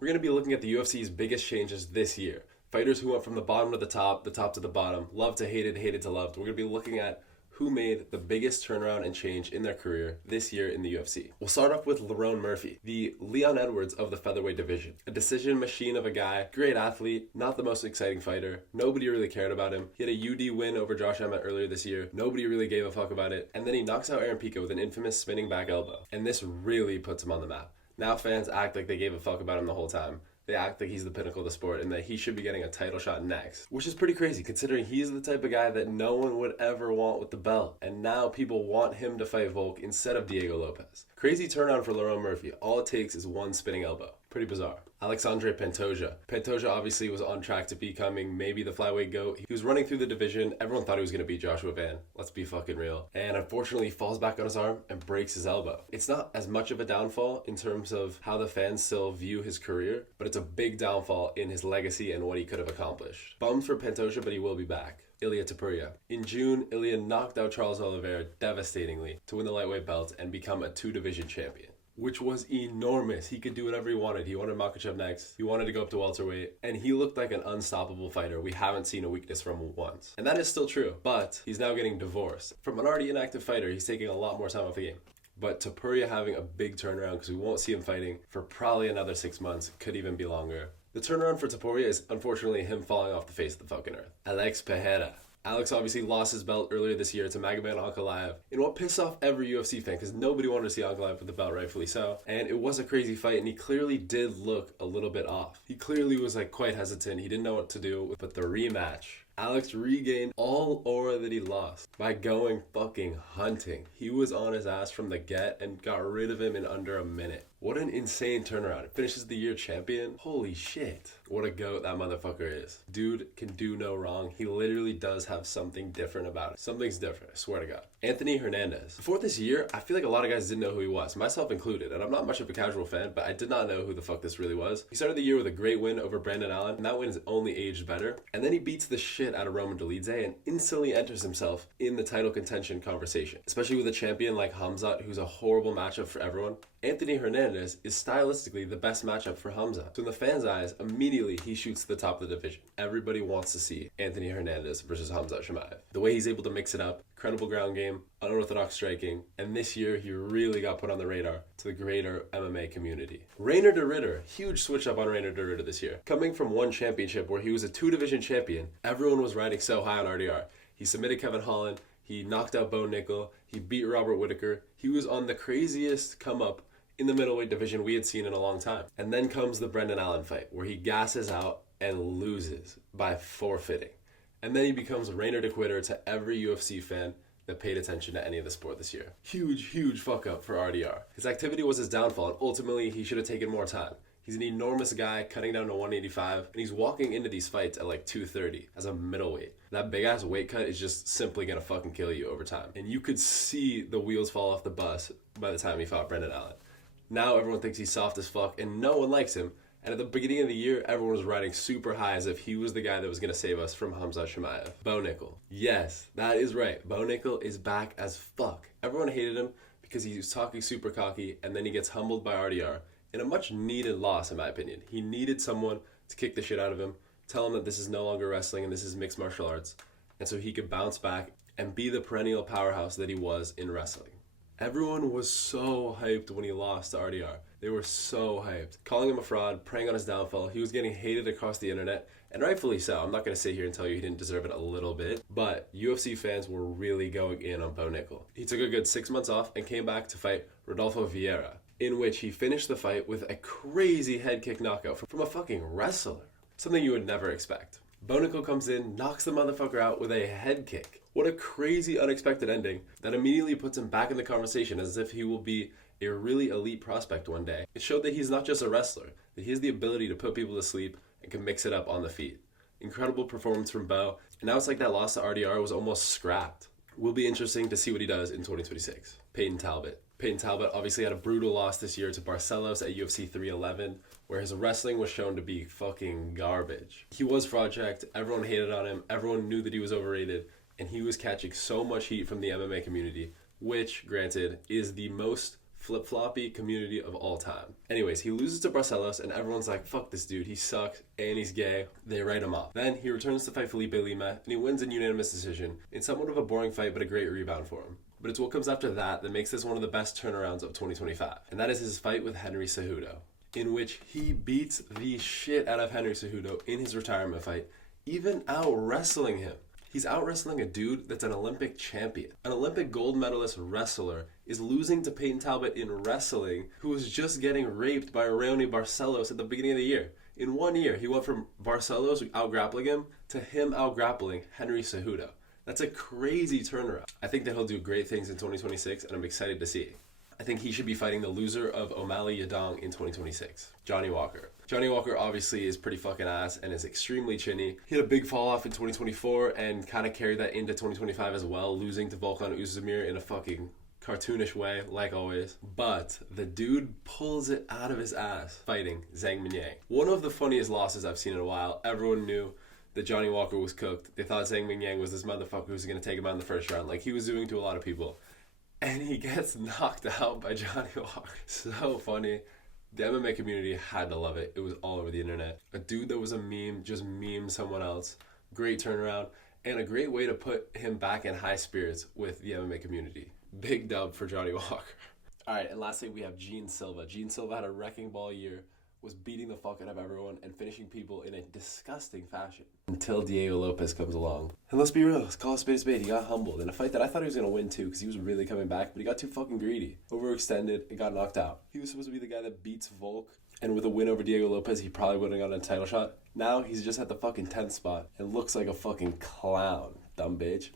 We're going to be looking at the UFC's biggest changes this year. Fighters who went from the bottom to the top to the bottom, loved to hated, hated to loved. We're going to be looking at who made the biggest turnaround and change in their career this year in the UFC. We'll start off with Lerone Murphy, the Leon Edwards of the featherweight division. A decision machine of a guy, great athlete, not the most exciting fighter. Nobody really cared about him. He had a UD win over Josh Emmett earlier this year. Nobody really gave a fuck about it. And then he knocks out Aaron Pico with an infamous spinning back elbow. And this really puts him on the map. Now fans act like they gave a fuck about him the whole time. They act like he's the pinnacle of the sport and that he should be getting a title shot next. Which is pretty crazy considering he's the type of guy that no one would ever want with the belt. And now people want him to fight Volk instead of Diego Lopez. Crazy turnaround for Lerone Murphy. All it takes is one spinning elbow. Pretty bizarre. Alexandre Pantoja. Pantoja obviously was on track to becoming maybe the flyweight GOAT. He was running through the division. Everyone thought he was going to beat Joshua Van. Let's be fucking real. And unfortunately, he falls back on his arm and breaks his elbow. It's not as much of a downfall in terms of how the fans still view his career, but it's a big downfall in his legacy and what he could have accomplished. Bummed for Pantoja, but he will be back. Ilia Topuria. In June, Ilia knocked out Charles Oliveira devastatingly to win the lightweight belt and become a two-division champion, which was enormous. He could do whatever he wanted. He wanted Makhachev next. He wanted to go up to welterweight. And he looked like an unstoppable fighter. We haven't seen a weakness from him once. And that is still true. But he's now getting divorced. From an already inactive fighter, he's taking a lot more time off the game. But Topuria having a big turnaround because we won't see him fighting for probably another 6 months. Could even be longer. The turnaround for Topuria is unfortunately him falling off the face of the fucking earth. Alex Pereira. Alex obviously lost his belt earlier this year to Magomed Ankalaev in what pissed off every UFC fan because nobody wanted to see Ankalaev with the belt, rightfully so. And it was a crazy fight and he clearly did look a little bit off. He clearly was quite hesitant. He didn't know what to do. But the rematch, Alex regained all aura that he lost by going fucking hunting. He was on his ass from the get and got rid of him in under a minute. What an insane turnaround. It finishes the year champion. Holy shit. What a goat that motherfucker is. Dude can do no wrong. He literally does have something different about it. Something's different, I swear to God. Anthony Hernandez. Before this year, I feel like a lot of guys didn't know who he was, myself included, and I'm not much of a casual fan, but I did not know who the fuck this really was. He started the year with a great win over Brandon Allen, and that win has only aged better. And then he beats the shit out of Roman Dolidze and instantly enters himself in the title contention conversation, especially with a champion like Hamzat, who's a horrible matchup for everyone. Anthony Hernandez is stylistically the best matchup for Hamza. So in the fans' eyes, immediately he shoots to the top of the division. Everybody wants to see Anthony Hernandez versus Hamza Chimaev. The way he's able to mix it up, incredible ground game, unorthodox striking, and this year he really got put on the radar to the greater MMA community. Reiner de Ridder, huge switch up on Reiner de Ridder this year. Coming from one championship where he was a two-division champion, everyone was riding so high on RDR. He submitted Kevin Holland, he knocked out Bo Nickel, he beat Robert Whittaker. He was on the craziest come up in the middleweight division we had seen in a long time. And then comes the Brendan Allen fight, where he gasses out and loses by forfeiting. And then he becomes Reiner de Quitter to every UFC fan that paid attention to any of the sport this year. Huge fuck up for RDR. His activity was his downfall, and ultimately he should have taken more time. He's an enormous guy, cutting down to 185, and he's walking into these fights at 230 as a middleweight. That big ass weight cut is just simply gonna fucking kill you over time. And you could see the wheels fall off the bus by the time he fought Brendan Allen. Now everyone thinks he's soft as fuck and no one likes him. And at the beginning of the year, everyone was riding super high as if he was the guy that was going to save us from Hamza Chimaev. Bo Nickel. Yes, that is right. Bo Nickel is back as fuck. Everyone hated him because he was talking super cocky and then he gets humbled by RDR in a much needed loss in my opinion. He needed someone to kick the shit out of him, tell him that this is no longer wrestling and this is mixed martial arts. And so he could bounce back and be the perennial powerhouse that he was in wrestling. Everyone was so hyped when he lost to RDR. They were so hyped. Calling him a fraud, preying on his downfall. He was getting hated across the internet, and rightfully so. I'm not going to sit here and tell you he didn't deserve it a little bit, but UFC fans were really going in on Bo Nickel. He took a good 6 months off and came back to fight Rodolfo Vieira, in which he finished the fight with a crazy head kick knockout from a fucking wrestler. Something you would never expect. Bo Nickel comes in, knocks the motherfucker out with a head kick. What a crazy, unexpected ending that immediately puts him back in the conversation as if he will be a really elite prospect one day. It showed that he's not just a wrestler, that he has the ability to put people to sleep and can mix it up on the feet. Incredible performance from Bo, and now it's like that loss to RDR was almost scrapped. Will be interesting to see what he does in 2026. Peyton Talbot. Peyton Talbot obviously had a brutal loss this year to Barcelos at UFC 311, where his wrestling was shown to be fucking garbage. He was fraud checked, everyone hated on him, everyone knew that he was overrated, and he was catching so much heat from the MMA community, which, granted, is the most flip-floppy community of all time. Anyways, he loses to Barcelos and everyone's like, fuck this dude, he sucks and he's gay. They write him off. Then he returns to fight Felipe Lima and he wins in unanimous decision in somewhat of a boring fight but a great rebound for him. But it's what comes after that that makes this one of the best turnarounds of 2025. And that is his fight with Henry Cejudo, in which he beats the shit out of Henry Cejudo in his retirement fight, even out-wrestling him. He's out-wrestling a dude that's an Olympic champion. An Olympic gold medalist wrestler is losing to Peyton Talbot in wrestling, who was just getting raped by Raoni Barcelos at the beginning of the year. In 1 year, he went from Barcelos out-grappling him to him out-grappling Henry Cejudo. That's a crazy turnaround. I think that he'll do great things in 2026, and I'm excited to see. I think he should be fighting the loser of O'Malley Yadong in 2026. Johnny Walker. Johnny Walker obviously is pretty fucking ass and is extremely chinny. He had a big fall off in 2024 and kind of carried that into 2025 as well, losing to Volkan Oezdemir in a fucking cartoonish way, like always. But the dude pulls it out of his ass fighting Zhang Mingyang. One of the funniest losses I've seen in a while. Everyone knew that Johnny Walker was cooked. They thought Zhang Mingyang was this motherfucker who was going to take him out in the first round, like he was doing to a lot of people. And he gets knocked out by Johnny Walker. So funny. The MMA community had to love it. It was all over the internet. A dude that was a meme just memed someone else. Great turnaround. And a great way to put him back in high spirits with the MMA community. Big dub for Johnny Walker. Alright, and lastly we have Gene Silva. Gene Silva had a wrecking ball year, was beating the fuck out of everyone and finishing people in a disgusting fashion. Until Diego Lopez comes along. And let's be real, let's call a spade a spade. He got humbled in a fight that I thought he was going to win too because he was really coming back, but he got too fucking greedy. Overextended and got knocked out. He was supposed to be the guy that beats Volk, and with a win over Diego Lopez, he probably would have gotten a title shot. Now he's just at the fucking 10th spot and looks like a fucking clown. Dumb bitch.